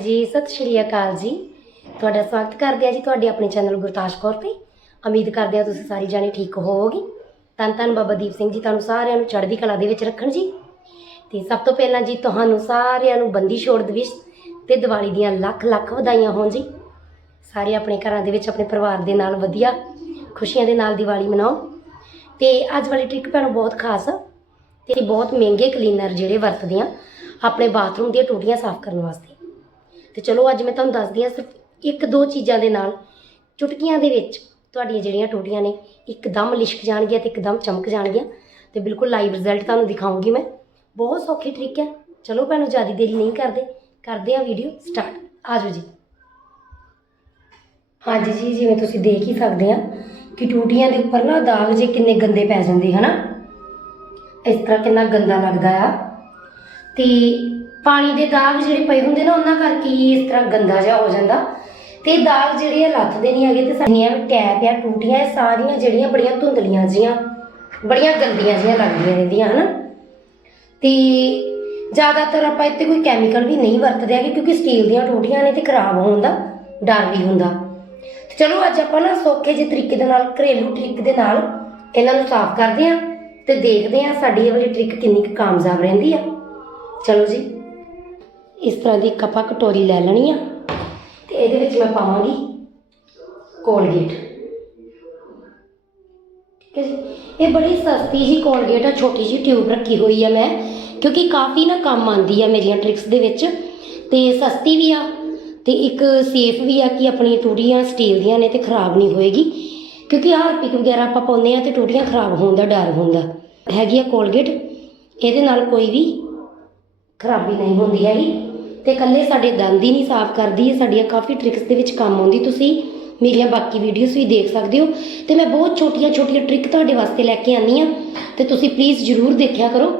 ਜੀ, ਸਤਿ ਸ਼੍ਰੀ ਅਕਾਲ ਜੀ। ਤੁਹਾਡਾ ਸਵਾਗਤ ਕਰਦੇ ਆ ਜੀ ਤੁਹਾਡੇ ਆਪਣੇ ਚੈਨਲ ਗੁਰਤਾਜ ਕੌਰ ਤੇ। ਉਮੀਦ ਕਰਦੇ ਆ ਤੁਸੀਂ ਸਾਰੇ ਜਾਣੇ ਠੀਕ ਹੋਵੋਗੇ। ਧੰਨ ਧੰਨ ਬਾਬਾ ਦੀਪ ਸਿੰਘ ਜੀ, ਤੁਹਾਨੂੰ ਸਾਰਿਆਂ ਨੂੰ ਚੜ੍ਹਦੀ ਕਲਾ ਦੇ ਵਿੱਚ ਰੱਖਣ ਜੀ। ਤੇ ਸਭ ਤੋਂ ਪਹਿਲਾਂ ਜੀ, ਤੁਹਾਨੂੰ ਸਾਰਿਆਂ ਨੂੰ ਬੰਦੀ ਛੋੜ ਦਿਵਸ ਤੇ ਦੀਵਾਲੀ ਦੀਆਂ ਲੱਖ ਲੱਖ ਵਧਾਈਆਂ ਹੋਣ ਜੀ। ਸਾਰੇ ਆਪਣੇ ਘਰਾਂ ਦੇ ਵਿੱਚ, ਆਪਣੇ ਪਰਿਵਾਰ ਦੇ ਨਾਲ ਵਧੀਆ ਖੁਸ਼ੀਆਂ ਦੇ ਨਾਲ ਦੀਵਾਲੀ ਮਨਾਓ। ਤੇ ਅੱਜ ਵਾਲੀ ਟ੍ਰਿਕ ਭੈਣੋ ਬਹੁਤ ਖਾਸ ਆ। ਤੇ ਬਹੁਤ ਮਹਿੰਗੇ ਕਲੀਨਰ ਜਿਹੜੇ ਵਰਤਦੇ ਆ, ਆਪਣੇ ਬਾਥਰੂਮ ਦੀਆਂ ਟੂਟੀਆਂ ਸਾਫ਼ ਕਰਨ ਵਾਸਤੇ। ਤੇ ਚਲੋ ਅੱਜ ਮੈਂ ਤੁਹਾਨੂੰ ਦੱਸਦੀ ਹਾਂ ਸਿਰਫ ਇੱਕ ਦੋ ਚੀਜ਼ਾਂ ਦੇ ਨਾਲ, ਚੁਟਕੀਆਂ ਦੇ ਵਿੱਚ ਤੁਹਾਡੀਆਂ ਜਿਹੜੀਆਂ ਟੂਟੀਆਂ ਨੇ, ਇੱਕਦਮ ਲਿਸ਼ਕ ਜਾਣਗੀਆਂ ਤੇ ਇੱਕਦਮ ਚਮਕ ਜਾਣਗੀਆਂ ਤੇ ਬਿਲਕੁਲ ਲਾਈਵ ਰਿਜ਼ਲਟ ਤੁਹਾਨੂੰ ਦਿਖਾਉਂਗੀ ਮੈਂ। ਬਹੁਤ ਸੌਖੀ ਟ੍ਰਿਕ ਹੈ ਚਲੋ ਭੈਣੋ, ਜ਼ਿਆਦਾ ਦੇਰੀ ਨਹੀਂ ਕਰਦੇ। ਕਰਦੇ ਆ ਵੀਡੀਓ ਸਟਾਰਟ ਆਜੋ ਜੀ। ਹਾਂਜੀ ਜੀ, ਜਿਵੇਂ ਤੁਸੀਂ ਦੇਖ ਹੀ ਸਕਦੇ ਆ ਕਿ ਟੂਟੀਆਂ ਦੇ ਉੱਪਰ ਨਾ ਦਾਗ ਜੇ ਕਿੰਨੇ ਗੰਦੇ ਪੈ ਜਾਂਦੇ, ਹਨਾ? ਇਸ ਤਰ੍ਹਾਂ ਕਿੰਨਾ ਗੰਦਾ ਲੱਗਦਾ ਆ। ਤੇ ਪਾਣੀ ਦੇ ਦਾਗ ਜਿਹੜੇ ਪਏ ਹੁੰਦੇ ਨਾ, ਉਹਨਾਂ ਕਰਕੇ ਹੀ ਇਸ ਤਰ੍ਹਾਂ ਗੰਦਾ ਜਿਹਾ ਹੋ ਜਾਂਦਾ। ਤੇ ਦਾਗ ਜਿਹੜੇ ਆ ਲੱਥਦੇ ਨਹੀਂ ਹੈਗੇ ਤੇ ਸਾਡੀਆਂ ਵੀ ਟੈਪ ਆ, ਟੂਟੀਆਂ, ਇਹ ਸਾਰੀਆਂ ਜਿਹੜੀਆਂ ਬੜੀਆਂ ਧੁੰਦਲੀਆਂ ਜੀਆਂ, ਬੜੀਆਂ ਗੰਦੀਆਂ ਜੀਆਂ ਲੱਗਦੀਆਂ ਰਹਿੰਦੀਆਂ ਹਨਾ? ਤੇ ਜ਼ਿਆਦਾਤਰ ਆਪਾਂ ਇੱਥੇ ਕੋਈ ਕੈਮੀਕਲ ਵੀ ਨਹੀਂ ਵਰਤਦੇ ਹੈਗੇ, ਕਿਉਂਕਿ ਸਟੀਲ ਦੀਆਂ ਟੂਟੀਆਂ ਨੇ ਤੇ ਖਰਾਬ ਹੋਣ ਦਾ ਡਰ ਵੀ ਹੁੰਦਾ। ਤੇ ਚਲੋ, ਅੱਜ ਆਪਾਂ ਨਾ ਸੌਖੇ ਜਿਹੇ ਤਰੀਕੇ ਦੇ ਨਾਲ, ਘਰੇਲੂ ਟ੍ਰਿਕ ਦੇ ਨਾਲ ਇਹਨਾਂ ਨੂੰ ਸਾਫ਼ ਕਰਦੇ ਆਂ ਤੇ ਦੇਖਦੇ ਆਂ ਸਾਡੀ ਇਹ ਵਾਲੀ ਟ੍ਰਿਕ ਕਿੰਨੀ ਕੁ ਕਾਮਯਾਬ ਰਹਿੰਦੀ ਆ। ਚਲੋ ਜੀ। ਇਸ ਤਰ੍ਹਾਂ ਦੀ ਇੱਕ ਆਪਾਂ ਕਟੋਰੀ ਲੈ ਲੈਣੀ ਆ ਤੇ ਇਹਦੇ ਵਿੱਚ ਮੈਂ ਪਾਵਾਂਗੀ ਕੋਲਗੇਟ। ਠੀਕ ਹੈ ਜੀ? ਇਹ ਬੜੀ ਸਸਤੀ ਜੀ ਕੋਲਗੇਟ ਆ, ਛੋਟੀ ਜੀ ਟਿਊਬ ਰੱਖੀ ਹੋਈ ਆ ਮੈਂ, ਕਿਉਂਕਿ ਕਾਫੀ ਨਾ ਕੰਮ ਆਉਂਦੀ ਆ ਮੇਰੀਆਂ ਟ੍ਰਿਕਸ ਦੇ ਵਿੱਚ। ਤੇ ਸਸਤੀ ਵੀ ਆ, ਤੇ ਇੱਕ ਸੇਫ ਵੀ ਆ ਕਿ ਆਪਣੀ ਟੂਟੀਆਂ ਸਟੀਲ ਦੀਆਂ ਨੇ ਤੇ ਖਰਾਬ ਨਹੀਂ ਹੋਏਗੀ। ਕਿਉਂਕਿ ਹਾਰਪਿਕ ਵਗੈਰਾ ਆਪਾਂ ਪਾਉਂਦੇ ਆ ਤੇ ਟੂਟੀਆਂ ਖਰਾਬ ਹੋਣ ਦਾ ਡਰ ਹੁੰਦਾ। ਹੈਗੀ ਆ ਕੋਲਗੇਟ, ਇਹਦੇ ਨਾਲ ਕੋਈ ਵੀ ਖਰਾਬੀ ਨਹੀਂ ਹੁੰਦੀ ਹੈਗੀ। ਤੇ ਇਕੱਲੇ ਸਾਡੇ ਦੰਦ ਹੀ ਨਹੀਂ ਸਾਫ਼ ਕਰਦੀ ਇਹ ਸਾਡੀਆਂ ਕਾਫੀ ਟ੍ਰਿਕਸ ਦੇ ਵਿੱਚ ਕੰਮ ਆਉਂਦੀ। ਤੁਸੀਂ ਮੇਰੀਆਂ ਬਾਕੀ ਵੀਡੀਓਜ਼ ਵੀ ਦੇਖ ਸਕਦੇ ਹੋ। ਤੇ ਮੈਂ ਬਹੁਤ ਛੋਟੀਆਂ ਛੋਟੀਆਂ ਟ੍ਰਿਕ ਤੁਹਾਡੇ ਵਾਸਤੇ ਲੈ ਕੇ ਆਨੀ ਆ ਤੇ ਤੁਸੀਂ ਪਲੀਜ਼ ਜ਼ਰੂਰ ਦੇਖਿਆ ਕਰੋ।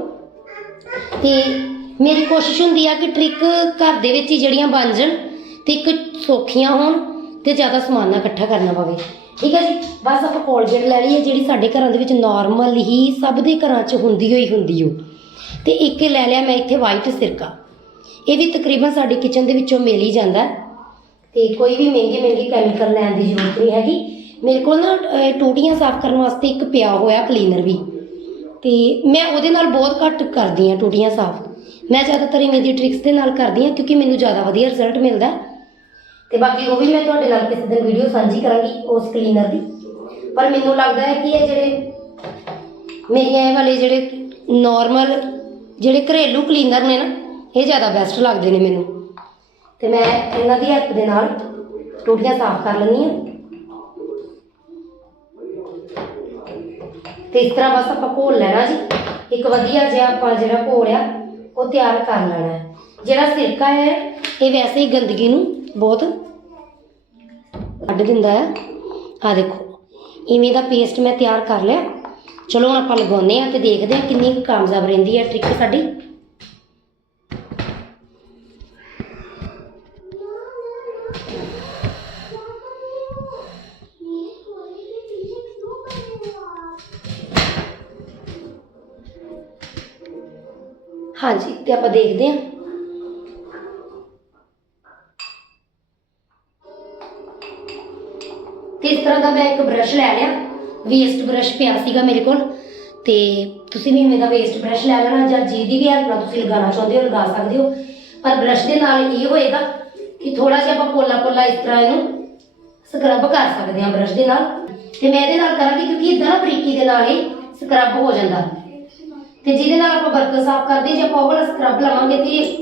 ਤੇ ਮੇਰੀ ਕੋਸ਼ਿਸ਼ ਹੁੰਦੀ ਆ ਕਿ ਟ੍ਰਿਕ ਘਰ ਦੇ ਵਿੱਚ ਹੀ ਜਿਹੜੀਆਂ ਬਣ ਜਾਣ ਤੇ ਇੱਕ ਸੌਖੀਆਂ ਹੋਣ ਤੇ ਜ਼ਿਆਦਾ ਸਮਾਨ ਨਾ ਇਕੱਠਾ ਕਰਨਾ ਪਵੇ। ਠੀਕ ਹੈ ਜੀ? ਬਸ ਆਪਾਂ ਕੋਲਗੇਟ ਲੈ ਲਈਏ ਜਿਹੜੀ ਸਾਡੇ ਘਰਾਂ ਦੇ ਵਿੱਚ ਨਾਰਮਲ ਹੀ ਸਭ ਦੇ ਘਰਾਂ 'ਚ ਹੁੰਦੀ ਹੋਈ ਹੁੰਦੀ ਓ। ਤੇ ਇੱਕ ਲੈ ਲਿਆ ਮੈਂ ਇੱਥੇ ਵਾਈਟ ਸਿਰਕਾ। ਇਹ ਵੀ ਤਕਰੀਬਨ ਸਾਡੇ ਕਿਚਨ ਦੇ ਵਿੱਚੋਂ ਮਿਲ ਹੀ ਜਾਂਦਾ ਹੈ। ਤੇ ਕੋਈ ਵੀ ਮਹਿੰਗੇ ਮਹਿੰਗੇ ਕੈਮੀਕਲ ਲੈਣ ਦੀ ਜ਼ਰੂਰਤ ਨਹੀਂ ਹੈਗੀ। ਮੇਰੇ ਕੋਲ ਨਾ ਟੂਟੀਆਂ ਸਾਫ਼ ਕਰਨ ਵਾਸਤੇ ਇੱਕ ਪਿਆ ਹੋਇਆ ਕਲੀਨਰ ਵੀ। ਤੇ ਮੈਂ ਉਹਦੇ ਨਾਲ ਬਹੁਤ ਘੱਟ ਕਰਦੀ ਹਾਂ ਟੂਟੀਆਂ ਸਾਫ਼। ਮੈਂ ਜ਼ਿਆਦਾਤਰ ਇਵੇਂ ਦੀ ਟ੍ਰਿਕਸ ਦੇ ਨਾਲ ਕਰਦੀ ਹਾਂ ਕਿਉਂਕਿ ਮੈਨੂੰ ਜ਼ਿਆਦਾ ਵਧੀਆ ਰਿਜ਼ਲਟ ਮਿਲਦਾ ਹੈ। ਤੇ ਬਾਕੀ ਉਹ ਵੀ ਮੈਂ ਤੁਹਾਡੇ ਨਾਲ ਕਿਸੇ ਦਿਨ ਵੀਡੀਓ ਸਾਂਝੀ ਕਰਾਂਗੀ ਉਸ ਕਲੀਨਰ ਦੀ। ਪਰ ਮੈਨੂੰ ਲੱਗਦਾ ਹੈ ਕਿ ਇਹ ਜਿਹੜੇ, ਮੇਰੀਆਂ ਇਹ ਵਾਲੇ ਜਿਹੜੇ ਨਾਰਮਲ ਜਿਹੜੇ ਘਰੇਲੂ ਕਲੀਨਰ ਨੇ ਨਾ, ਇਹ ਜ਼ਿਆਦਾ ਬੈਸਟ ਲੱਗਦੇ ਨੇ ਮੈਨੂੰ। ਤੇ ਮੈਂ ਇਹਨਾਂ ਦੀ ਹੈਲਪ ਦੇ ਨਾਲ ਟੂਟੀਆਂ ਸਾਫ਼ ਕਰ ਲੈਂਦੀ ਹਾਂ। ਤੇ ਇਸ ਤਰ੍ਹਾਂ ਬਸ ਆਪਾਂ ਘੋਲ ਲੈਣਾ ਜੀ। ਇੱਕ ਵਧੀਆ ਜਿਹਾ ਆਪਾਂ ਜਿਹੜਾ ਘੋਲ ਆ, ਉਹ ਤਿਆਰ ਕਰ ਲੈਣਾ ਹੈ। ਜਿਹੜਾ ਸਿਰਕਾ ਹੈ, ਇਹ ਵੈਸੇ ਹੀ ਗੰਦਗੀ ਨੂੰ ਬਹੁਤ ਕੱਢ ਦਿੰਦਾ ਹੈ। ਆ ਦੇਖੋ, ਇਵੇਂ ਦਾ ਪੇਸਟ ਮੈਂ ਤਿਆਰ ਕਰ ਲਿਆ। ਚਲੋ ਹੁਣ ਆਪਾਂ ਲਗਾਉਂਦੇ ਆ ਤੇ ਦੇਖਦੇ ਆ ਕਿੰਨੀ ਕੁ ਕਾਮਯਾਬ ਰਹਿੰਦੀ ਹੈ ਟ੍ਰਿਕ ਸਾਡੀ। ਹਾਂਜੀ, ਤੇ ਆਪਾਂ ਦੇਖਦੇ ਹਾਂ। ਤੇ ਇਸ ਤਰ੍ਹਾਂ ਦਾ ਮੈਂ ਇੱਕ ਬ੍ਰਸ਼ ਲੈ ਲਿਆ। ਵੇਸਟ ਬ੍ਰਸ਼ ਪਿਆ ਸੀਗਾ ਮੇਰੇ ਕੋਲ। ਤੇ ਤੁਸੀਂ ਵੀ ਇਵੇਂ ਦਾ ਵੇਸਟ ਬ੍ਰਸ਼ ਲੈ ਲੈਣਾ, ਜਾਂ ਜਿਹਦੀ ਵੀ ਹੈਲਪ ਨਾਲ ਤੁਸੀਂ ਲਗਾਉਣਾ ਚਾਹੁੰਦੇ ਹੋ, ਲਗਾ ਸਕਦੇ ਹੋ। ਪਰ ਬ੍ਰਸ਼ ਦੇ ਨਾਲ ਇਹ ਹੋਏਗਾ ਕਿ ਥੋੜਾ ਜਿਹਾ ਆਪਾਂ ਪੋਲਾ ਪੋਲਾ ਇਸ ਤਰ੍ਹਾਂ ਇਹਨੂੰ ਸਕਰਬ ਕਰ ਸਕਦੇ ਹਾਂ ਬ੍ਰਸ਼ ਦੇ ਨਾਲ। ਤੇ ਮੈਂ ਇਹਦੇ ਨਾਲ ਕਰਾਂਗੀ ਕਿਉਂਕਿ ਇਦਾਂ ਨਾ ਬਰੀਕੀ ਦੇ ਨਾਲ ਇਹ ਸਕਰਬ ਹੋ ਜਾਂਦਾ। ਤੇ ਜਿਹਦੇ ਨਾਲ ਆਪਾਂ ਬਰਤਨ ਸਾਫ਼ ਕਰਦੇ, ਜੇ ਆਪਾਂ ਉਹ ਵਾਲਾ ਸਕਰਬ ਲਵਾਂਗੇ ਤੇ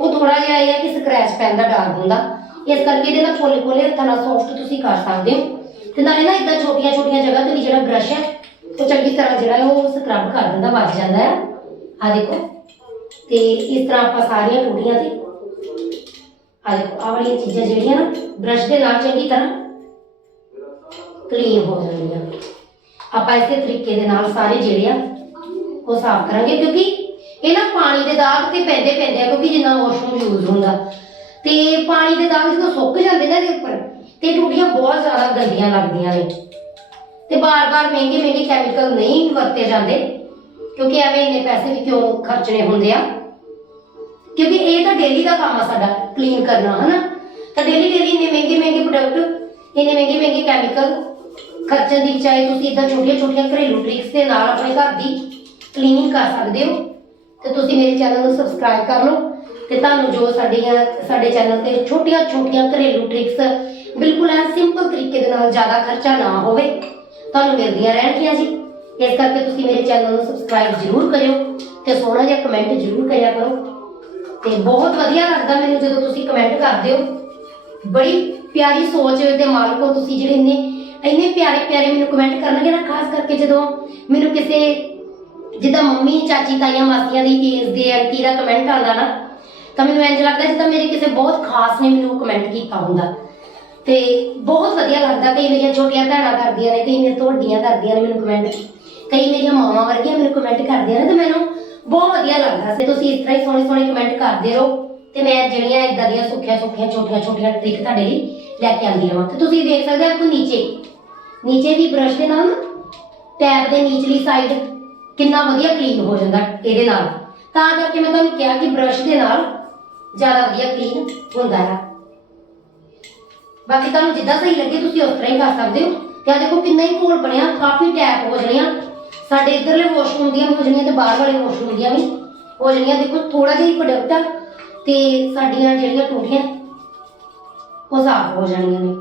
ਉਹ ਥੋੜਾ ਜਿਹਾ ਇਹ ਹੈ ਕਿ ਸਕ੍ਰੈਚ ਪੈਣ ਦਾ ਡਰ ਹੁੰਦਾ। ਇਸ ਕਰਕੇ ਇਹਦੇ ਨਾਲ ਪੋਲੇ ਪੋਲੇ ਹੱਥਾਂ ਨਾਲ ਸੌਫਟ ਤੁਸੀਂ ਕਰ ਸਕਦੇ ਹੋ। ਤੇ ਨਾਲੇ ਨਾ ਇਦਾਂ ਛੋਟੀਆਂ ਛੋਟੀਆਂ ਜਗ੍ਹਾ ਤੇ ਵੀ ਜਿਹੜਾ ਬ੍ਰਸ਼ ਹੈ, ਉਹ ਚੰਗੀ ਤਰ੍ਹਾਂ ਜਿਹੜਾ ਹੈ ਉਹ ਸਕਰਬ ਕਰ ਦਿੰਦਾ, ਵੱਜ ਜਾਂਦਾ ਹੈ। ਆ ਦੇਖੋ, ਤੇ ਇਸ ਤਰ੍ਹਾਂ ਆਪਾਂ ਸਾਰੀਆਂ ਟੂਟੀਆਂ ਤੇ ਆ ਦੇਖੋ, ਆਹ ਵਾਲੀਆਂ ਚੀਜ਼ਾਂ ਜਿਹੜੀਆਂ ਨਾ ਬ੍ਰਸ਼ ਦੇ ਨਾਲ ਚੰਗੀ ਤਰ੍ਹਾਂ ਕਲੀਨ ਹੋ ਜਾਂਦੀਆਂ। ਆਪਾਂ ਇਸੇ ਤਰੀਕੇ ਦੇ ਨਾਲ ਸਾਰੇ ਜਿਹੜੇ ਆ, ਉਹ ਸਾਫ਼ ਕਰਾਂਗੇ, ਕਿਉਂਕਿ ਇਹ ਨਾ ਪਾਣੀ ਦੇ ਦਾਗ ਤੇ ਪੈਂਦੇ ਪੈਂਦੇ ਆ, ਕਿਉਂਕਿ ਜਿੰਨਾ ਵਾਸ਼ਰੂਮ ਯੂਜ਼ ਹੁੰਦਾ। ਤੇ ਪਾਣੀ ਦੇ ਦਾਗ ਜਦੋਂ ਸੁੱਕ ਜਾਂਦੇ ਨੇ ਇਹਦੇ ਉੱਪਰ ਤੇ ਟੂਟੀਆਂ ਬਹੁਤ ਜ਼ਿਆਦਾ ਗੰਦੀਆਂ ਲੱਗਦੀਆਂ ਨੇ। ਤੇ ਬਾਰ-ਬਾਰ ਮਹਿੰਗੇ ਮਹਿੰਗੇ ਕੈਮੀਕਲ ਨਹੀਂ ਵਰਤੇ ਜਾਂਦੇ, ਕਿਉਂਕਿ ਐਵੇਂ ਇੰਨੇ ਪੈਸੇ ਵੀ ਕਿਉਂ ਖਰਚਣੇ ਹੁੰਦੇ ਆ? ਕਿਉਂਕਿ ਇਹ ਤਾਂ ਡੇਲੀ ਦਾ ਕੰਮ ਆ ਸਾਡਾ ਕਲੀਨ ਕਰਨਾ, ਹਨਾ? ਤਾਂ ਡੇਲੀ ਡੇਲੀ ਇੰਨੇ ਮਹਿੰਗੇ ਮਹਿੰਗੇ ਪ੍ਰੋਡਕਟ ਇੰਨੇ ਮਹਿੰਗੇ ਮਹਿੰਗੇ ਕੈਮੀਕਲ ਖਰਚਣ ਦੀ ਬਜਾਏ ਤੁਸੀਂ ਇਦਾਂ ਛੋਟੀਆਂ ਛੋਟੀਆਂ ਘਰੇਲੂ ਟ੍ਰਿਕਸ ਦੇ ਨਾਲ ਆਪਣੇ ਘਰ ਦੀ ਕਲੀਨਿੰਗ ਕਰ ਸਕਦੇ ਹੋ। ਤੇ ਤੁਸੀਂ ਮੇਰੇ ਚੈਨਲ ਨੂੰ ਸਬਸਕ੍ਰਾਈਬ ਕਰ ਲਓ। ਤੇ ਤੁਹਾਨੂੰ ਜੋ ਸਾਡੀਆਂ ਸਾਡੇ ਚੈਨਲ ਤੇ ਛੋਟੀਆਂ ਛੋਟੀਆਂ ਘਰੇਲੂ ਟ੍ਰਿਕਸ ਬਿਲਕੁਲ ਐ ਸਿੰਪਲ ਤਰੀਕੇ ਦੇ ਨਾਲ ਜ਼ਿਆਦਾ ਖਰਚਾ ਨਾ ਹੋਵੇ। ਤੁਹਾਨੂੰ ਮਿਲਦੀਆਂ ਰਹਿਣਗੀਆਂ ਜੀ। ਇਸ ਕਰਕੇ ਤੁਸੀਂ ਮੇਰੇ ਚੈਨਲ ਨੂੰ ਸਬਸਕ੍ਰਾਈਬ ਜ਼ਰੂਰ ਕਰਿਓ ਤੇ ਸੋਹਣਾ ਜਿਹਾ ਕਮੈਂਟ ਜ਼ਰੂਰ ਕਰਿਆ ਕਰੋ। ਤੇ ਬਹੁਤ ਵਧੀਆ ਲੱਗਦਾ ਮੈਨੂੰ ਜਦੋਂ ਤੁਸੀਂ ਕਮੈਂਟ ਕਰਦੇ ਹੋ। ਬੜੀ ਪਿਆਰੀ ਸੋਚ ਦੇ ਮਾਲਕ ਹੋ ਤੁਸੀਂ ਜਿਹੜੇ ਇੰਨੇ ਇੰਨੇ ਪਿਆਰੇ ਪਿਆਰੇ ਮੈਨੂੰ ਕਮੈਂਟ ਕਰਨਗੇ ਨਾ, ਖਾਸ ਕਰਕੇ ਜਦੋਂ ਮੈਨੂੰ ਕਿਸੇ, ਜਿੱਦਾਂ ਮੰਮੀ, ਚਾਚੀ, ਤਾਈਆਂ, ਮਾਸੀਆਂ ਦੀ ਏਜ ਦੇ ਆਂਟੀ ਦਾ ਕਮੈਂਟ ਆਉਂਦਾ ਨਾ, ਤਾਂ ਮੈਨੂੰ ਇੰਝ ਲੱਗਦਾ ਜਿੱਦਾਂ ਮੇਰੇ ਕਿਸੇ ਬਹੁਤ ਖਾਸ ਨੇ ਮੈਨੂੰ ਕਮੈਂਟ ਕੀਤਾ ਹੁੰਦਾ। ਤੇ ਬਹੁਤ ਵਧੀਆ ਲੱਗਦਾ। ਕਈ ਮੇਰੀਆਂ ਛੋਟੀਆਂ ਭੈਣਾਂ ਕਰਦੀਆਂ ਨੇ, ਕਈ ਮੇਰੇ ਤੋਂ ਵੱਡੀਆਂ ਕਰਦੀਆਂ ਨੇ ਮੈਨੂੰ ਕਮੈਂਟ ਕਈ ਮੇਰੀਆਂ ਮਾਵਾਂ ਵਰਗੀਆਂ ਮੈਨੂੰ ਕਮੈਂਟ ਕਰਦੀਆਂ ਨੇ ਤੇ ਮੈਨੂੰ ਬਹੁਤ ਵਧੀਆ ਲੱਗਦਾ। ਤੇ ਤੁਸੀਂ ਇਸ ਤਰ੍ਹਾਂ ਹੀ ਸੋਹਣੇ ਸੋਹਣੇ ਕਮੈਂਟ ਕਰਦੇ ਰਹੋ ਤੇ ਮੈਂ ਜਿਹੜੀਆਂ ਇਦਾਂ ਦੀਆਂ ਸੁੱਖੀਆਂ ਸੁੱਖੀਆਂ ਛੋਟੀਆਂ ਛੋਟੀਆਂ ਟ੍ਰਿਕ ਤੁਹਾਡੇ ਲਈ ਲੈ ਕੇ ਆਉਂਦੀ ਰਹਾਂ ਤੇ ਤੁਸੀਂ ਦੇਖ ਸਕਦੇ ਹੋ ਕੋ ਨੀਚੇ। ਨੀਚੇ ਵੀ ਬ੍ਰਸ਼ ਦੇ ਨਾਲ ਨਾ ਟੈਬ ਦੇ ਨੀਚਲੀ ਸਾਈਡ ਕਿੰਨਾ ਵਧੀਆ ਕਲੀਨ ਹੋ ਜਾਂਦਾ ਇਹਦੇ ਨਾਲ। ਤਾਂ ਕਰਕੇ ਮੈਂ ਤੁਹਾਨੂੰ ਕਿਹਾ ਕਿ ਬ੍ਰਸ਼ ਦੇ ਨਾਲ ਜ਼ਿਆਦਾ ਵਧੀਆ ਕਲੀਨ ਹੁੰਦਾ ਹੈ। ਬਾਕੀ ਤੁਹਾਨੂੰ ਜਿੱਦਾਂ ਸਹੀ ਲੱਗੇ ਤੁਸੀਂ ਉਸ ਤਰ੍ਹਾਂ ਹੀ ਕਰ ਸਕਦੇ ਹੋ। ਤੇ ਆ ਦੇਖੋ ਕਿੰਨਾ ਹੀ ਘੋਲ ਬਣਿਆ, ਕਾਫੀ ਟੈਪ ਹੋ ਜਾਣੀਆਂ। ਸਾਡੇ ਇਧਰਲੇ ਵਾਸ਼ਰੂਮ ਦੀਆਂ ਵੀ ਹੋ ਜਾਣੀਆਂ ਤੇ ਬਾਹਰ ਵਾਲੇ ਵਾਸ਼ਰੂਮ ਦੀਆਂ ਵੀ ਹੋ ਜਾਣੀਆਂ। ਦੇਖੋ ਥੋੜਾ ਜਿਹਾ ਹੀ ਪ੍ਰੋਡਕਟ ਆ ਤੇ ਸਾਡੀਆਂ ਜਿਹੜੀਆਂ ਟੂਟੀਆਂ, ਉਹ ਸਾਫ਼ ਹੋ ਜਾਣੀਆਂ ਨੇ।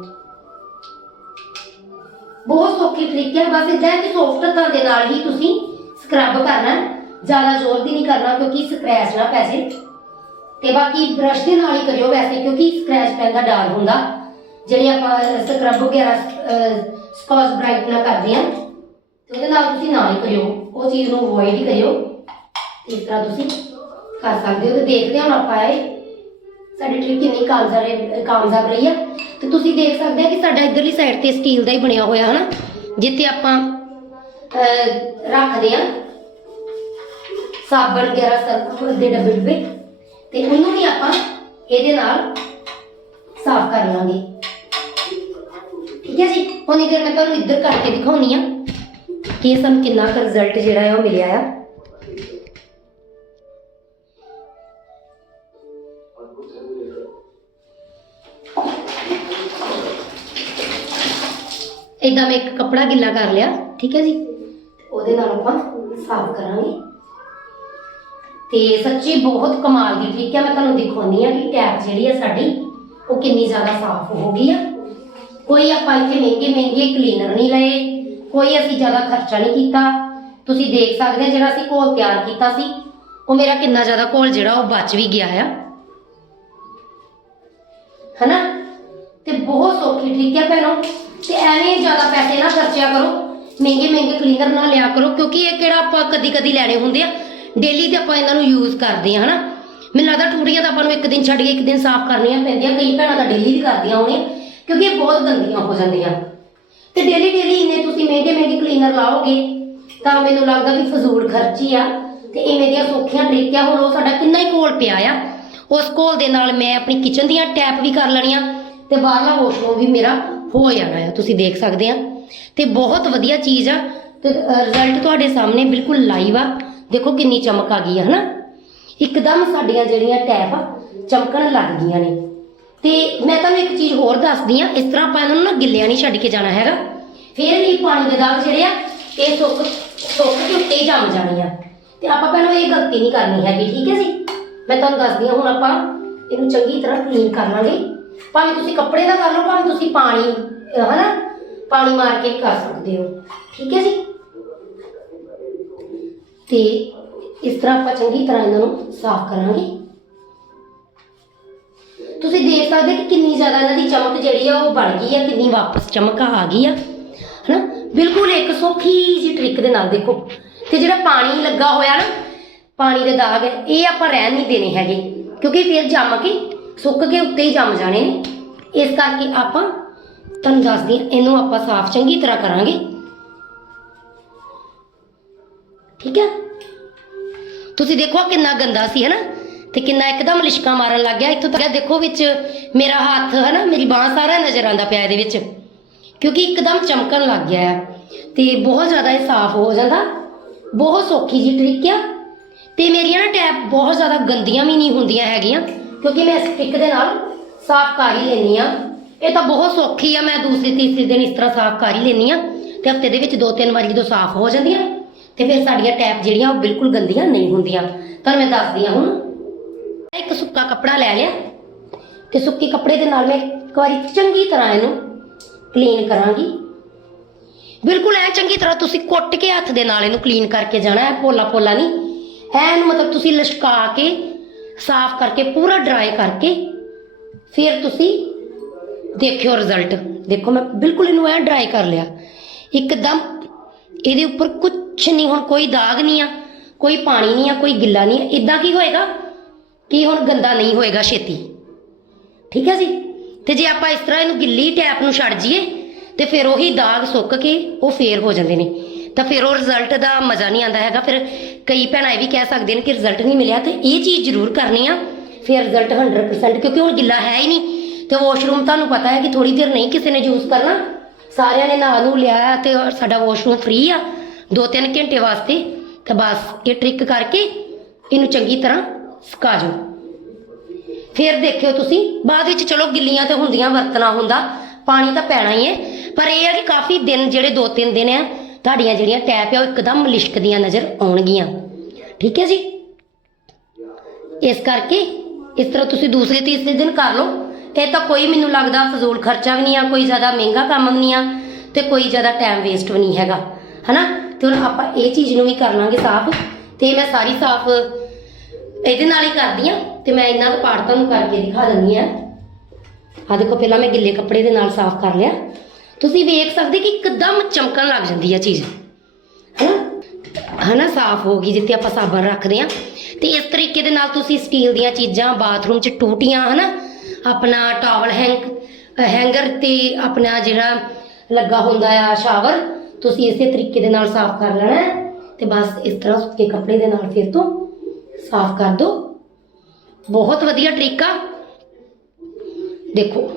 ਬਹੁਤ ਸੌਖੇ ਤਰੀਕੇ ਹੈ ਬਸ ਇਦਾਂ ਕਿ ਸੌਫਟ ਹੱਥਾਂ ਦੇ ਨਾਲ ਹੀ ਤੁਸੀਂ ਸਕਰਬ ਕਰਨਾ ਜ਼ਿਆਦਾ ਜ਼ੋਰ ਦੀ ਨਹੀਂ ਕਰਨਾ ਕਿਉਂਕਿ ਸਕ੍ਰੈਚ ਨਾ ਪੈਸੇ ਜੇ। ਤੇ ਬਾਕੀ ਬ੍ਰਸ਼ ਦੇ ਨਾਲ ਹੀ ਕਰਿਓ ਵੈਸੇ, ਕਿਉਂਕਿ ਸਕ੍ਰੈਚ ਪੈਣ ਦਾ ਡਰ ਹੁੰਦਾ। ਜਿਹੜੇ ਆਪਾਂ ਸਕਰਬ ਵਗੈਰਾ ਸਕੌਚ ਬ੍ਰਾਈਟ ਨਾਲ ਕਰਦੇ ਆ ਤੇ ਉਹਦੇ ਨਾਲ ਤੁਸੀਂ ਨਾ ਹੀ ਕਰਿਓ। ਉਹ ਚੀਜ਼ ਨੂੰ ਅਵੋਇਡ ਹੀ ਕਰਿਓ। ਇਸ ਤਰ੍ਹਾਂ ਤੁਸੀਂ ਕਰ ਸਕਦੇ ਹੋ। ਤੇ ਦੇਖਦੇ ਹਾਂ ਹੁਣ ਆਪਾਂ ਇਹ। ਸਾਡੀ ਟ੍ਰਿਕ ਕਿੰਨੀ ਕਾਮਯਾਬ ਰਹੀ ਕਾਮਯਾਬ ਰਹੀ ਆ। ਤੇ ਤੁਸੀਂ ਦੇਖ ਸਕਦੇ ਆ ਕਿ ਸਾਡਾ ਇਧਰਲੀ ਸਾਈਡ ਤੇ ਸਟੀਲ ਦਾ ਹੀ ਬਣਿਆ ਹੋਇਆ, ਹਨਾ? ਜਿੱਥੇ ਆਪਾਂ ਰੱਖਦੇ ਆ ਸਾਬਣ ਵਗੈਰਾ ਸਰਫ ਦੇ ਡੱਬੇ ਡੁੱਬੇ। ਤੇ ਉਹਨੂੰ ਵੀ ਆਪਾਂ ਇਹਦੇ ਨਾਲ ਸਾਫ਼ ਕਰ ਲਾਂਗੇ। ਠੀਕ ਹੈ ਜੀ? ਹੁਣ ਇਧਰ ਮੈਂ ਤੁਹਾਨੂੰ ਇੱਧਰ ਕਰਕੇ ਦਿਖਾਉਣੀ ਆ। ਕਿ ਸਾਨੂੰ ਕਿੰਨਾ ਕੁ ਰਿਜ਼ਲਟ ਜਿਹੜਾ ਹੈ ਉਹ ਮਿਲਿਆ ਆ। ਇਦਾਂ ਮੈਂ ਇੱਕ ਕੱਪੜਾ ਗਿੱਲਾ ਕਰ ਲਿਆ, ਠੀਕ ਹੈ ਜੀ? ਉਹਦੇ ਨਾਲ ਆਪਾਂ ਸਾਫ਼ ਕਰਾਂਗੇ। ਤੇ ਸੱਚੀ ਬਹੁਤ ਕਮਾਲ ਦੀ ਠੀਕ ਹੈ ਮੈਂ ਤੁਹਾਨੂੰ ਦਿਖਾਉਣੀ ਆ ਕਿ ਟੈਪ ਜਿਹੜੀ ਆ ਸਾਡੀ, ਉਹ ਕਿੰਨੀ ਜ਼ਿਆਦਾ ਸਾਫ਼ ਹੋ ਗਈ ਆ। ਕੋਈ ਆਪਾਂ ਇੱਥੇ ਮਹਿੰਗੇ ਮਹਿੰਗੇ ਕਲੀਨਰ ਨਹੀਂ ਲਏ, ਕੋਈ ਅਸੀਂ ਜ਼ਿਆਦਾ ਖਰਚਾ ਨਹੀਂ ਕੀਤਾ। ਤੁਸੀਂ ਦੇਖ ਸਕਦੇ ਹੋ ਜਿਹੜਾ ਅਸੀਂ ਘੋਲ ਤਿਆਰ ਕੀਤਾ ਸੀ, ਉਹ ਮੇਰਾ ਕਿੰਨਾ ਜ਼ਿਆਦਾ ਘੋਲ ਜਿਹੜਾ ਉਹ ਬਚ ਵੀ ਗਿਆ ਆ। ਹਨਾ? ਤੇ ਬਹੁਤ ਸੌਖੀ ਠੀਕ ਹੈ ਭੈਣੋ। ਤੇ ਐਵੇਂ ਜ਼ਿਆਦਾ ਪੈਸੇ ਨਾ ਖਰਚਿਆ ਕਰੋ, ਮਹਿੰਗੇ ਮਹਿੰਗੇ ਕਲੀਨਰ ਨਾ ਲਿਆ ਕਰੋ, ਕਿਉਂਕਿ ਇਹ ਕਿਹੜਾ ਆਪਾਂ ਕਦੀ ਕਦੀ ਲੈਣੇ ਹੁੰਦੇ ਆ। ਡੇਲੀ ਤੇ ਆਪਾਂ ਇਹਨਾਂ ਨੂੰ ਯੂਜ਼ ਕਰਦੇ ਆ, ਹਨਾ? ਮੈਨੂੰ ਲੱਗਦਾ ਟੂਟੀਆਂ ਤਾਂ ਆਪਾਂ ਨੂੰ ਇੱਕ ਦਿਨ ਛੱਡ ਕੇ ਇੱਕ ਦਿਨ ਸਾਫ਼ ਕਰਨੀਆਂ ਪੈਂਦੀਆਂ। ਕਈ ਭੈਣਾਂ ਤਾਂ ਡੇਲੀ ਵੀ ਕਰਦੀਆਂ ਹੋਣੀਆਂ। ਕਿਉਂਕਿ ਇਹ ਬਹੁਤ ਗੰਦੀਆਂ ਹੋ ਜਾਂਦੀਆਂ। ਤੇ ਡੇਲੀ ਡੇਲੀ ਇੰਨੇ ਤੁਸੀਂ ਮਹਿੰਗੇ ਮਹਿੰਗੇ ਕਲੀਨਰ ਲਾਓਗੇ, ਤਾਂ ਮੈਨੂੰ ਲੱਗਦਾ ਵੀ ਫਜ਼ੂਲ ਖਰਚੀ ਆ। ਤੇ ਇਵੇਂ ਦੀਆਂ ਸੌਖੀਆਂ ਟ੍ਰਿਕ ਆ ਹੁਣ ਉਹ ਸਾਡਾ ਕਿੰਨਾ ਹੀ ਕੋਲ ਪਿਆ ਆ। ਉਸ ਕੋਲ ਦੇ ਨਾਲ ਮੈਂ ਆਪਣੀ ਕਿਚਨ ਦੀਆਂ ਟੈਪ ਵੀ ਕਰ ਲੈਣੀਆਂ ਤੇ ਬਾਹਰਲਾ ਵਾਸ਼ਰੂਮ ਵੀ ਮੇਰਾ ਹੋ ਜਾਣਾ ਆ, ਤੁਸੀਂ ਦੇਖ ਸਕਦੇ ਆ। ਤੇ ਬਹੁਤ ਵਧੀਆ ਚੀਜ਼ ਆ। ਤੇ ਰਿਜ਼ਲਟ ਤੁਹਾਡੇ ਸਾਹਮਣੇ ਬਿਲਕੁਲ ਲਾਈਵ ਆ। ਦੇਖੋ ਕਿੰਨੀ ਚਮਕ ਆ ਗਈ ਆ, ਹਨਾ? ਇੱਕਦਮ ਸਾਡੀਆਂ ਜਿਹੜੀਆਂ ਟੈਪ ਆ, ਚਮਕਣ ਲੱਗ ਗਈਆਂ ਨੇ। ਤੇ ਮੈਂ ਤੁਹਾਨੂੰ ਇੱਕ ਚੀਜ਼ ਹੋਰ ਦੱਸਦੀ ਆ ਇਸ ਤਰ੍ਹਾਂ ਆਪਾਂ ਇਹਨਾਂ ਨੂੰ ਨਾ ਗਿੱਲਿਆਂ ਨਹੀਂ ਛੱਡ ਕੇ ਜਾਣਾ ਹੈਗਾ। ਫਿਰ ਵੀ ਪਾਣੀ ਦੇ ਦਾਗ ਜਿਹੜੇ ਆ, ਇਹ ਸੁੱਕ ਸੁੱਕ ਕੇ ਉੱਤੇ ਹੀ ਜੰਮ ਜਾਣੇ ਆ। ਤੇ ਆਪਾਂ ਪਹਿਲਾਂ ਇਹ ਗਲਤੀ ਨਹੀਂ ਕਰਨੀ ਹੈਗੀ, ਠੀਕ ਹੈ ਜੀ? ਮੈਂ ਤੁਹਾਨੂੰ ਦੱਸਦੀ ਆ ਹੁਣ ਆਪਾਂ ਇਹਨੂੰ ਚੰਗੀ ਤਰ੍ਹਾਂ ਕਲੀਨ ਕਰ ਲਾਂਗੇ ਭਾਵੇਂ ਤੁਸੀਂ ਕੱਪੜੇ ਦਾ ਕਰ ਲਓ, ਭਾਵੇਂ ਤੁਸੀਂ ਪਾਣੀ, ਅਹ ਹਨਾ, ਪਾਣੀ ਮਾਰ ਕੇ ਕਰ ਸਕਦੇ ਹੋ, ਠੀਕ ਹੈ ਜੀ? ਤੇ ਇਸ ਤਰ੍ਹਾਂ ਆਪਾਂ ਚੰਗੀ ਤਰ੍ਹਾਂ ਇਹਨਾਂ ਨੂੰ ਸਾਫ਼ ਕਰਾਂਗੇ। ਤੁਸੀਂ ਦੇਖ ਸਕਦੇ ਕਿ ਕਿੰਨੀ ਜ਼ਿਆਦਾ ਇਹਨਾਂ ਦੀ ਚਮਕ ਜਿਹੜੀ ਆ ਉਹ ਬਣ ਗਈ ਆ, ਕਿੰਨੀ ਵਾਪਸ ਚਮਕ ਆ ਗਈ ਆ, ਹਨਾ? ਬਿਲਕੁਲ ਇੱਕ ਸੌਖੀ ਜੀ ਟ੍ਰਿਕ ਦੇ ਨਾਲ ਦੇਖੋ। ਤੇ ਜਿਹੜਾ ਪਾਣੀ ਲੱਗਾ ਹੋਇਆ ਨਾ, ਪਾਣੀ ਦੇ ਦਾਗ, ਇਹ ਆਪਾਂ ਰਹਿਣ ਨਹੀਂ ਦੇਣੇ ਹੈਗੇ, ਕਿਉਂਕਿ ਫਿਰ ਜੰਮ ਕੇ, ਸੁੱਕ ਕੇ ਉੱਤੇ ਹੀ ਜੰਮ ਜਾਣੇ ਨੇ। ਇਸ ਕਰਕੇ ਆਪਾਂ ਤੁਹਾਨੂੰ ਦੱਸਦੀ ਇਹਨੂੰ ਆਪਾਂ ਸਾਫ਼ ਚੰਗੀ ਤਰ੍ਹਾਂ ਕਰਾਂਗੇ। ਠੀਕ ਹੈ ਤੁਸੀਂ ਦੇਖੋ ਕਿੰਨਾ ਗੰਦਾ ਸੀ ਹੈ ਨਾ ਤੇ ਕਿੰਨਾ ਇੱਕਦਮ ਲਿਸ਼ਕਾ ਮਾਰਨ ਲੱਗ ਗਿਆ। ਇੱਥੋਂ ਤੱਕ ਦੇਖੋ ਵਿੱਚ ਮੇਰਾ ਹੱਥ ਹੈ ਨਾ, ਮੇਰੀ ਬਾਹ ਸਾਰਾ ਨਜ਼ਰ ਆਂਦਾ ਪਿਆ ਇਹਦੇ ਵਿੱਚ। ਕਿਉਂਕਿ ਇੱਕਦਮ ਚਮਕਣ ਲੱਗ ਗਿਆ ਹੈ ਤੇ ਬਹੁਤ ਜ਼ਿਆਦਾ ਇਹ ਸਾਫ਼ ਹੋ ਜਾਂਦਾ। ਬਹੁਤ ਸੌਖੀ ਜੀ ਟ੍ਰਿਕ ਆ। ਤੇ ਮੇਰੀਆਂ ਨਾ ਟੈਪ ਬਹੁਤ ਜ਼ਿਆਦਾ ਗੰਦੀਆਂ ਵੀ ਨਹੀਂ ਹੁੰਦੀਆਂ ਹੈਗੀਆਂ, ਕਿਉਂਕਿ ਮੈਂ ਸਟਿਕ ਦੇ ਨਾਲ ਸਾਫ਼ ਕਰ ਹੀ ਲੈਂਦੀ ਆ ਇਹ ਤਾਂ ਬਹੁਤ ਸੌਖੀ ਆ, ਮੈਂ ਦੂਸਰੇ, ਤੀਸਰੇ ਦਿਨ ਇਸ ਤਰ੍ਹਾਂ ਸਾਫ਼ ਕਰ ਹੀ ਲੈਂਦੀ ਆ ਤੇ ਹਫ਼ਤੇ ਦੇ ਵਿੱਚ ਦੋ ਤਿੰਨ ਵਾਰੀ ਜਦੋਂ ਸਾਫ਼ ਹੋ ਜਾਂਦੀਆਂ, ਤੇ ਫਿਰ ਸਾਡੀਆਂ ਟੈਪ ਜਿਹੜੀਆਂ ਉਹ ਬਿਲਕੁਲ ਗੰਦੀਆਂ ਨਹੀਂ ਹੁੰਦੀਆਂ। ਤੁਹਾਨੂੰ ਮੈਂ ਦੱਸਦੀ ਆ ਹੁਣ ਮੈਂ ਇੱਕ ਸੁੱਕਾ ਕੱਪੜਾ ਲੈ ਲਿਆ ਤੇ ਸੁੱਕੇ ਕੱਪੜੇ ਦੇ ਨਾਲ ਮੈਂ ਇੱਕ ਵਾਰੀ ਚੰਗੀ ਤਰ੍ਹਾਂ ਇਹਨੂੰ ਕਲੀਨ ਕਰਾਂਗੀ। ਬਿਲਕੁਲ ਐ ਚੰਗੀ ਤਰ੍ਹਾਂ ਤੁਸੀਂ ਕੁੱਟ ਕੇ ਹੱਥ ਦੇ ਨਾਲ ਇਹਨੂੰ ਕਲੀਨ ਕਰਕੇ ਜਾਣਾ ਹੈ ਪੋਲਾ ਪੋਲਾ ਨਹੀਂ। ਐ ਇਹਨੂੰ ਮਤਲਬ ਤੁਸੀਂ ਲਸ਼ਕਾ ਕੇ, ਸਾਫ਼ ਕਰਕੇ, ਪੂਰਾ ਡਰਾਈ ਕਰਕੇ ਫਿਰ ਤੁਸੀਂ ਦੇਖਿਓ ਰਿਜ਼ਲਟ ਦੇਖੋ ਮੈਂ ਬਿਲਕੁਲ ਇਹਨੂੰ ਐ ਡਰਾਈ ਕਰ ਲਿਆ। ਇੱਕਦਮ ਇਹਦੇ ਉੱਪਰ ਕੁਝ ਨਹੀਂ, ਹੁਣ ਕੋਈ ਦਾਗ ਨਹੀਂ ਆ, ਕੋਈ ਪਾਣੀ ਨਹੀਂ ਆ, ਕੋਈ ਗਿੱਲਾ ਨਹੀਂ ਆ। ਇਦਾਂ ਕੀ ਹੋਏਗਾ? ਕਿ ਹੁਣ ਗੰਦਾ ਨਹੀਂ ਹੋਏਗਾ ਛੇਤੀ? ਠੀਕ ਹੈ ਜੀ? ਤੇ ਜੇ ਆਪਾਂ ਇਸ ਤਰ੍ਹਾਂ ਇਹਨੂੰ ਗਿੱਲੀ ਟੈਪ ਨੂੰ ਛੱਡ ਜੀਏ ਤੇ ਫਿਰ ਉਹੀ ਦਾਗ ਸੁੱਕ ਕੇ ਉਹ ਫੇਰ ਹੋ ਜਾਂਦੇ ਨੇ। ਤਾਂ ਫਿਰ ਉਹ ਰਿਜ਼ਲਟ ਦਾ ਮਜ਼ਾ ਨਹੀਂ ਆਉਂਦਾ ਹੈਗਾ। ਫਿਰ ਕਈ ਭੈਣਾਂ ਇਹ ਵੀ ਕਹਿ ਸਕਦੇ ਨੇ ਕਿ ਰਿਜ਼ਲਟ ਨਹੀਂ ਮਿਲਿਆ ਤੇ ਇਹ ਚੀਜ਼ ਜ਼ਰੂਰ ਕਰਨੀ ਆ। ਫਿਰ ਰਿਜ਼ਲਟ 100% ਕਿਉਂਕਿ ਹੁਣ ਗਿੱਲਾ ਹੈ ਹੀ ਨਹੀਂ। ਤੇ ਵਾਸ਼ਰੂਮ ਤੁਹਾਨੂੰ ਪਤਾ ਹੈ ਕਿ ਥੋੜੀ ਦੇਰ ਨਹੀਂ ਕਿਸੇ ਨੇ ਯੂਜ਼ ਕਰਨਾ। ਸਾਰਿਆਂ ਨੇ ਨਹਾ ਨੂੰ ਲਿਆ ਤੇ ਸਾਡਾ ਵਾਸ਼ਰੂਮ ਫ੍ਰੀ ਆ। 2-3 ਘੰਟੇ ਵਾਸਤੇ। ਤਾਂ ਬਸ ਇਹ ਟ੍ਰਿਕ ਕਰਕੇ ਇਹਨੂੰ ਚੰਗੀ ਤਰ੍ਹਾਂ ਸੁਕਾ ਜਾਓ। ਫਿਰ ਦੇਖਿਓ ਤੁਸੀਂ, ਬਾਅਦ ਵਿੱਚ ਚਲੋ ਗਿੱਲੀਆਂ ਤੇ ਹੁੰਦੀਆਂ ਵਰਤਣਾ ਹੁੰਦਾ, ਪਾਣੀ ਤਾਂ ਪੈਣਾ ਹੀ ਹੈ। ਪਰ ਇਹ ਆ ਕਿ ਕਾਫੀ ਦਿਨ ਜਿਹੜੇ ਦੋ ਤਿੰਨ ਦਿਨ ਆ, ਤੁਹਾਡੀਆਂ ਜਿਹੜੀਆਂ ਟੈਪ ਆ, ਉਹ ਇੱਕਦਮ ਲਿਸ਼ਕਦੀਆਂ ਨਜ਼ਰ ਆਉਣਗੀਆਂ। ਠੀਕ ਹੈ ਜੀ? ਇਸ ਕਰਕੇ ਇਸ ਤਰ੍ਹਾਂ ਤੁਸੀਂ ਦੂਸਰੇ ਤੀਸਰੇ ਦਿਨ ਕਰ ਲਓ। ਇਹ ਤਾਂ ਕੋਈ ਮੈਨੂੰ ਲੱਗਦਾ ਫਜ਼ੂਲ ਖਰਚਾ ਵੀ ਨਹੀਂ ਆ, ਕੋਈ ਜ਼ਿਆਦਾ ਮਹਿੰਗਾ ਕੰਮ ਵੀ ਨਹੀਂ ਆ ਤੇ ਕੋਈ ਜ਼ਿਆਦਾ ਟਾਈਮ ਵੇਸਟ ਵੀ ਨਹੀਂ ਹੈਗਾ। ਹਨਾ? ਤੇ ਹੁਣ ਆਪਾਂ ਇਹ ਚੀਜ਼ ਨੂੰ ਵੀ ਕਰ ਲਾਂਗੇ ਸਾਫ਼ ਤੇ ਮੈਂ ਸਾਰੀ ਸਾਫ਼ ਇਹਦੇ ਨਾਲ ਹੀ ਕਰਦੀ ਆ, ਤੇ ਮੈਂ ਇਹਨਾਂ ਦਾ ਪਾਰਟ ਤੁਹਾਨੂੰ ਕਰਕੇ ਦਿਖਾ ਦਿੰਦੀ ਆ। ਆ ਦੇਖੋ, ਪਹਿਲਾਂ ਮੈਂ ਗਿੱਲੇ ਕੱਪੜੇ ਦੇ ਨਾਲ ਸਾਫ਼ ਕਰ ਲਿਆ। ਤੁਸੀਂ ਵੇਖ ਸਕਦੇ ਕਿ ਇੱਕਦਮ ਚਮਕਣ ਲੱਗ ਜਾਂਦੀ ਆ ਚੀਜ਼। ਹਨਾ? ਹਨਾ, ਸਾਫ਼ ਹੋ ਗਈ, ਜਿੱਥੇ ਆਪਾਂ ਸਾਬਣ ਰੱਖਦੇ ਆ। ਤੇ ਇਸ ਤਰੀਕੇ ਦੇ ਨਾਲ ਤੁਸੀਂ ਸਟੀਲ ਦੀਆਂ ਚੀਜ਼ਾਂ, ਬਾਥਰੂਮ 'ਚ ਟੂਟੀਆਂ, ਹਨਾ? ਆਪਣਾ ਟਾਵਲ ਹੈਂਗ ਹੈਂਗਰ ਤੇ ਆਪਣਾ ਜਿਹੜਾ ਲੱਗਾ ਹੁੰਦਾ ਆ ਸ਼ਾਵਰ ਤੁਸੀਂ ਇਸੇ ਤਰੀਕੇ ਦੇ ਨਾਲ ਸਾਫ਼ ਕਰ ਲੈਣਾ ਹੈ। ਤੇ ਬਸ ਇਸ ਤਰ੍ਹਾਂ ਸੁੱਕੇ ਕੱਪੜੇ ਦੇ ਨਾਲ ਫਿਰ ਤੋਂ ਸਾਫ਼ ਕਰ ਦਿਓ ਬਹੁਤ ਵਧੀਆ ਟ੍ਰਿਕ ਆ ਦੇਖੋ।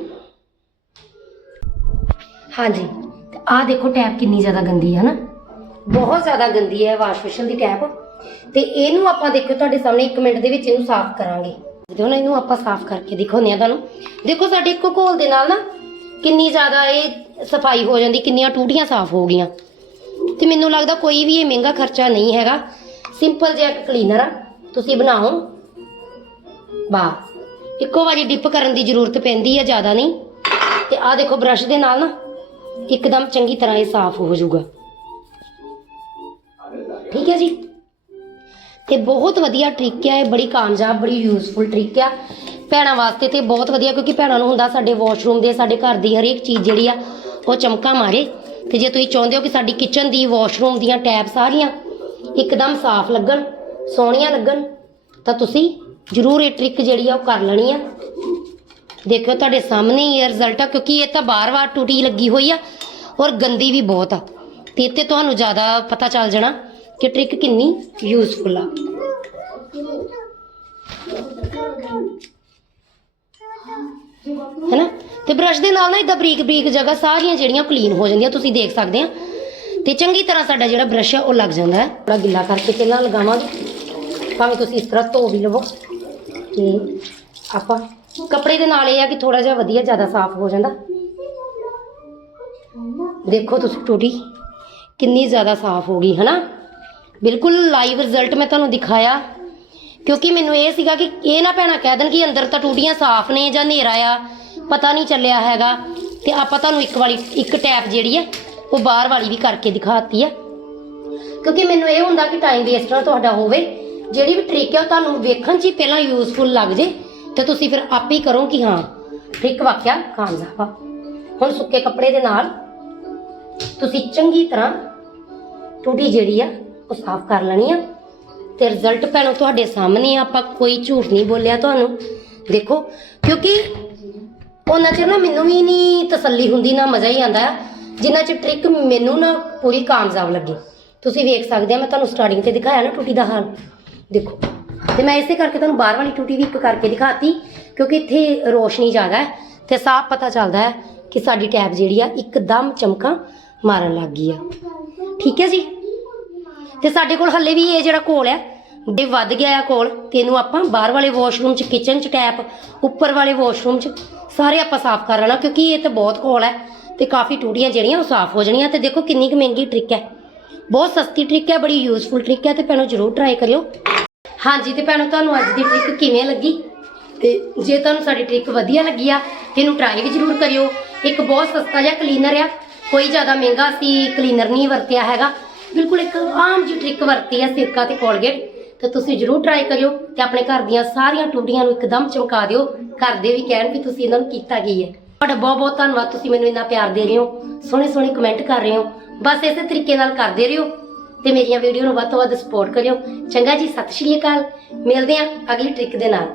ਹਾਂਜੀ। ਆਹ ਦੇਖੋ ਟੈਪ ਕਿੰਨੀ ਜ਼ਿਆਦਾ ਗੰਦੀ ਹੈ ਨਾ ਬਹੁਤ ਜ਼ਿਆਦਾ ਗੰਦੀ ਹੈ ਵਾਸ਼ ਬੇਸ਼ਨ ਦੀ ਟੈਪ। ਤੇ ਇਹਨੂੰ ਆਪਾਂ ਦੇਖੋ, ਤੁਹਾਡੇ ਸਾਹਮਣੇ 1 ਮਿੰਟ ਦੇ ਵਿੱਚ ਇਹਨੂੰ ਸਾਫ਼ ਕਰਾਂਗੇ। ਤੇ ਹੁਣ ਇਹਨੂੰ ਆਪਾਂ ਸਾਫ਼ ਕਰਕੇ ਦਿਖਾਉਂਦੇ ਆ ਤੁਹਾਨੂੰ। ਦੇਖੋ, ਸਾਡੇ ਇੱਕੋ ਘੋਲ ਦੇ ਨਾਲ ਨਾ ਕਿੰਨੀ ਜ਼ਿਆਦਾ ਇਹ ਸਫ਼ਾਈ ਹੋ ਜਾਂਦੀ, ਕਿੰਨੀਆਂ ਟੂਟੀਆਂ ਸਾਫ਼ ਹੋ ਗਈਆਂ। ਤੇ ਮੈਨੂੰ ਲੱਗਦਾ ਕੋਈ ਵੀ ਇਹ ਮਹਿੰਗਾ ਖਰਚਾ ਨਹੀਂ ਹੈਗਾ। ਸਿੰਪਲ ਜਿਹਾ ਕਲੀਨਰ ਆ। ਤੁਸੀਂ ਬਣਾਓ। ਵਾਹ, ਇੱਕੋ ਵਾਰੀ ਡਿਪ ਕਰਨ ਦੀ ਜ਼ਰੂਰਤ ਪੈਂਦੀ ਹੈ ਜ਼ਿਆਦਾ ਨਹੀਂ। ਤੇ ਆਹ ਦੇਖੋ ਬ੍ਰਸ਼ ਦੇ ਨਾਲ ਨਾ, ਇੱਕਦਮ ਚੰਗੀ ਤਰ੍ਹਾਂ ਇਹ ਸਾਫ਼ ਹੋ ਜਾਊਗਾ। ਠੀਕ ਹੈ ਜੀ? ਤੇ ਬਹੁਤ ਵਧੀਆ ਟ੍ਰਿਕ ਹੈ ਇਹ ਬੜੀ ਕਾਮਯਾਬ, ਬੜੀ ਯੂਜ਼ਫੁਲ ਟ੍ਰਿਕ ਆ। ਭੈਣਾਂ ਵਾਸਤੇ ਤੇ ਬਹੁਤ ਵਧੀਆ, ਕਿਉਂਕਿ ਭੈਣਾਂ ਨੂੰ ਹੁੰਦਾ ਸਾਡੇ ਵਾਸ਼ਰੂਮ ਦੇ, ਸਾਡੇ ਘਰ ਦੀ ਹਰੇਕ ਚੀਜ਼ ਜਿਹੜੀ ਆ, ਉਹ ਚਮਕਾ ਮਾਰੇ। ਤੇ ਜੇ ਤੁਸੀਂ ਚਾਹੁੰਦੇ ਹੋ ਕਿ ਸਾਡੀ ਕਿਚਨ ਦੀ ਵਾਸ਼ਰੂਮ ਦੀਆਂ ਟੈਪ ਸਾਰੀਆਂ ਇੱਕਦਮ ਸਾਫ਼ ਲੱਗਣ ਸੋਹਣੀਆਂ ਲੱਗਣ, ਤਾਂ ਤੁਸੀਂ ਜ਼ਰੂਰ ਇਹ ਟ੍ਰਿਕ ਜਿਹੜੀ ਆ ਉਹ ਕਰ ਲੈਣੀ ਆ। ਦੇਖਿਓ ਤੁਹਾਡੇ ਸਾਹਮਣੇ ਹੀ ਇਹ ਰਿਜ਼ਲਟ ਆ, ਕਿਉਂਕਿ ਇਹ ਤਾਂ ਬਾਰ-ਬਾਰ ਟੂਟੀ ਲੱਗੀ ਹੋਈ ਆ ਔਰ ਗੰਦੀ ਵੀ ਬਹੁਤ ਆ। ਤੇ ਇੱਥੇ ਤੁਹਾਨੂੰ ਜ਼ਿਆਦਾ ਪਤਾ ਚੱਲ ਜਾਣਾ ਕਿ ਟ੍ਰਿਕ ਕਿੰਨੀ ਯੂਜ਼ਫੁਲ ਆ। ਹੈਨਾ? ਤੇ ਬ੍ਰਸ਼ ਦੇ ਨਾਲ ਨਾ ਇਦਾਂ ਬਰੀਕ ਬਰੀਕ ਜਗ੍ਹਾ ਸਾਰੀਆਂ ਜਿਹੜੀਆਂ ਕਲੀਨ ਹੋ ਜਾਂਦੀਆਂ, ਤੁਸੀਂ ਦੇਖ ਸਕਦੇ ਆ। ਤੇ ਚੰਗੀ ਤਰ੍ਹਾਂ ਸਾਡਾ ਜਿਹੜਾ ਬ੍ਰਸ਼ ਆ, ਉਹ ਲੱਗ ਜਾਂਦਾ ਹੈ। ਥੋੜਾ ਗਿੱਲਾ ਕਰਕੇ ਪਹਿਲਾਂ ਲਗਾਵਾਂਗੇ। ਭਾਵੇਂ ਤੁਸੀਂ ਇਸ ਤਰ੍ਹਾਂ ਧੋ ਵੀ ਲਵੋ ਤੇ ਆਪਾਂ ਕੱਪੜੇ ਦੇ ਨਾਲ ਇਹ ਆ ਕਿ ਥੋੜਾ ਜਿਹਾ ਵਧੀਆ ਜ਼ਿਆਦਾ ਸਾਫ਼ ਹੋ ਜਾਂਦਾ। ਦੇਖੋ ਤੁਸੀਂ ਟੂਟੀ ਕਿੰਨੀ ਜ਼ਿਆਦਾ ਸਾਫ਼ ਹੋ ਗਈ, ਹਨਾ? ਬਿਲਕੁਲ ਲਾਈਵ ਰਿਜ਼ਲਟ ਮੈਂ ਤੁਹਾਨੂੰ ਦਿਖਾਇਆ। ਕਿਉਂਕਿ ਮੈਨੂੰ ਇਹ ਸੀਗਾ ਕਿ ਇਹ ਨਾ ਭੈਣਾ ਕਹਿ ਦੇਣ ਕਿ ਅੰਦਰ ਤਾਂ ਟੂਟੀਆਂ ਸਾਫ਼ ਨੇ ਜਾਂ ਹਨੇਰਾ ਆ, ਪਤਾ ਨਹੀਂ ਚੱਲਿਆ ਹੈਗਾ। ਤੇ ਆਪਾਂ ਤੁਹਾਨੂੰ ਇੱਕ ਵਾਲੀ ਇੱਕ ਟੈਪ ਜਿਹੜੀ ਹੈ ਉਹ ਬਾਹਰ ਵਾਲੀ ਵੀ ਕਰਕੇ ਦਿਖਾਤੀ ਹੈ ਕਿਉਂਕਿ ਮੈਨੂੰ ਇਹ ਹੁੰਦਾ ਕਿ ਟਾਈਮ ਵੇਸਟ ਨਾ ਤੁਹਾਡਾ ਹੋਵੇ। ਜਿਹੜੀ ਵੀ ਟ੍ਰਿਕ ਹੈ ਉਹ ਤੁਹਾਨੂੰ ਵੇਖਣ 'ਚ ਹੀ ਪਹਿਲਾਂ ਯੂਜ਼ਫੁਲ ਲੱਗ ਜੇ, ਤੇ ਤੁਸੀਂ ਫਿਰ ਆਪੇ ਹੀ ਕਰੋ ਕਿ ਹਾਂ ਟ੍ਰਿਕ ਵਾਕਿਆ ਕਾਮਯਾਬ ਆ। ਹੁਣ ਸੁੱਕੇ ਕੱਪੜੇ ਦੇ ਨਾਲ ਤੁਸੀਂ ਚੰਗੀ ਤਰ੍ਹਾਂ ਟੂਟੀ ਜਿਹੜੀ ਆ, ਉਹ ਸਾਫ਼ ਕਰ ਲੈਣੀ ਆ। ਤੇ ਰਿਜ਼ਲਟ ਭੈਣੋ ਤੁਹਾਡੇ ਸਾਹਮਣੇ ਆ, ਆਪਾਂ ਕੋਈ ਝੂਠ ਨਹੀਂ ਬੋਲਿਆ ਤੁਹਾਨੂੰ। ਦੇਖੋ, ਕਿਉਂਕਿ ਉਹਨਾਂ ਚਿਰ ਨਾ ਮੈਨੂੰ ਵੀ ਨਹੀਂ ਤਸੱਲੀ ਹੁੰਦੀ, ਨਾ ਮਜ਼ਾ ਹੀ ਆਂਦਾ ਜਿੰਨਾ ਚ ਟ੍ਰਿਕ ਮੈਨੂੰ ਨਾ ਪੂਰੀ ਕਾਮਯਾਬ ਲੱਗੀ। ਤੁਸੀਂ ਵੇਖ ਸਕਦੇ ਆ, ਮੈਂ ਤੁਹਾਨੂੰ ਸਟਾਰਟਿੰਗ ਤੇ ਦਿਖਾਇਆ ਨਾ ਟੂਟੀ ਦਾ ਹਾਲ। ਦੇਖੋ, ਤੇ ਮੈਂ ਇਸੇ ਕਰਕੇ ਤੁਹਾਨੂੰ ਬਾਹਰ ਵਾਲੀ ਟੂਟੀ ਵੀ ਇੱਕ ਕਰਕੇ ਦਿਖਾਤੀ, ਕਿਉਂਕਿ ਇੱਥੇ ਰੋਸ਼ਨੀ ਜ਼ਿਆਦਾ ਹੈ ਤੇ ਸਾਫ਼ ਪਤਾ ਚੱਲਦਾ ਹੈ ਕਿ ਸਾਡੀ ਟੈਬ ਜਿਹੜੀ ਆ ਇੱਕਦਮ ਚਮਕਾਂ ਮਾਰਨ ਲੱਗ ਗਈ ਆ। ਠੀਕ ਹੈ ਜੀ? ਤੇ ਸਾਡੇ ਕੋਲ ਹੱਲੇ ਵੀ ਇਹ ਜਿਹੜਾ ਘੋਲ ਹੈ ਜੇ ਵੱਧ ਗਿਆ ਆ ਕੋਲ, ਤੇ ਇਹਨੂੰ ਆਪਾਂ ਬਾਹਰ ਵਾਲੇ ਵਾਸ਼ਰੂਮ 'ਚ ਕਿਚਨ 'ਚ ਟੈਪ ਉੱਪਰ ਵਾਲੇ ਵਾਸ਼ਰੂਮ 'ਚ ਸਾਰੇ ਆਪਾਂ ਸਾਫ਼ ਕਰ ਲੈਣਾ, ਕਿਉਂਕਿ ਇਹ ਤਾਂ ਬਹੁਤ ਕੋਲ ਹੈ ਤੇ ਕਾਫੀ ਟੂਟੀਆਂ ਜਿਹੜੀਆਂ ਉਹ ਸਾਫ਼ ਹੋ ਜਾਣੀਆਂ, ਤੇ ਦੇਖੋ ਕਿੰਨੀ ਕੁ ਮਹਿੰਗੀ ਟ੍ਰਿਕ ਹੈ। ਬਹੁਤ ਸਸਤੀ ਟ੍ਰਿਕ ਹੈ, ਬੜੀ ਯੂਜ਼ਫੁਲ ਟ੍ਰਿਕ ਹੈ ਤੇ ਭੈਣੋ ਜਰੂਰ ਟਰਾਈ ਕਰਿਓ। ਹਾਂਜੀ ਤੇ ਭੈਣੋ, ਤੁਹਾਨੂੰ ਅੱਜ ਦੀ ਟ੍ਰਿਕ ਕਿਵੇਂ ਲੱਗੀ? ਤੇ ਜੇ ਤੁਹਾਨੂੰ ਸਾਡੀ ਟ੍ਰਿਕ ਵਧੀਆ ਲੱਗੀ ਆ ਤੇ ਇਹਨੂੰ ਟਰਾਈ ਵੀ ਜਰੂਰ ਕਰਿਓ। ਇੱਕ ਬਹੁਤ ਸਸਤਾ ਜਿਹਾ ਕਲੀਨਰ ਆ। ਕੋਈ ਜ਼ਿਆਦਾ ਮਹਿੰਗਾ ਅਸੀਂ ਕਲੀਨਰ ਨਹੀਂ ਵਰਤਿਆ ਹੈਗਾ। ਬਿਲਕੁਲ ਇੱਕ ਆਮ ਜਿਹੀ ਟ੍ਰਿਕ ਵਰਤੀ ਆ ਸਿਰਕਾ ਤੇ ਕੋਲਗੇਟ। ਤੇ ਤੁਸੀਂ ਜਰੂਰ ਟਰਾਈ ਕਰਿਓ ਤੇ ਆਪਣੇ ਘਰ ਦੀਆਂ ਸਾਰੀਆਂ ਟੂਟੀਆਂ ਨੂੰ ਇੱਕਦਮ ਚਮਕਾ ਦਿਓ। ਘਰ ਦੇ ਵੀ ਕਹਿਣ ਵੀ ਤੁਸੀਂ ਇਹਨਾਂ ਨੂੰ ਕੀਤਾ ਕੀ ਹੈ। ਤੁਹਾਡਾ ਬਹੁਤ ਬਹੁਤ ਧੰਨਵਾਦ, ਤੁਸੀਂ ਮੈਨੂੰ ਇੰਨਾ ਪਿਆਰ ਦੇ ਰਹੇ ਹੋ, ਸੋਹਣੇ ਸੋਹਣੇ ਕਮੈਂਟ ਕਰ ਰਹੇ ਹੋ, ਬਸ ਇਸੇ ਤਰੀਕੇ ਨਾਲ ਕਰਦੇ ਰਹੋ ਤੇ ਮੇਰੀਆਂ ਵੀਡੀਓ ਨੂੰ ਵੱਧ ਤੋਂ ਵੱਧ ਸਪੋਰਟ ਕਰਿਓ। ਚੰਗਾ ਜੀ, ਸਤਿ ਸ਼੍ਰੀ ਅਕਾਲ, ਮਿਲਦੇ ਹਾਂ ਅਗਲੀ ਟ੍ਰਿਕ ਦੇ ਨਾਲ।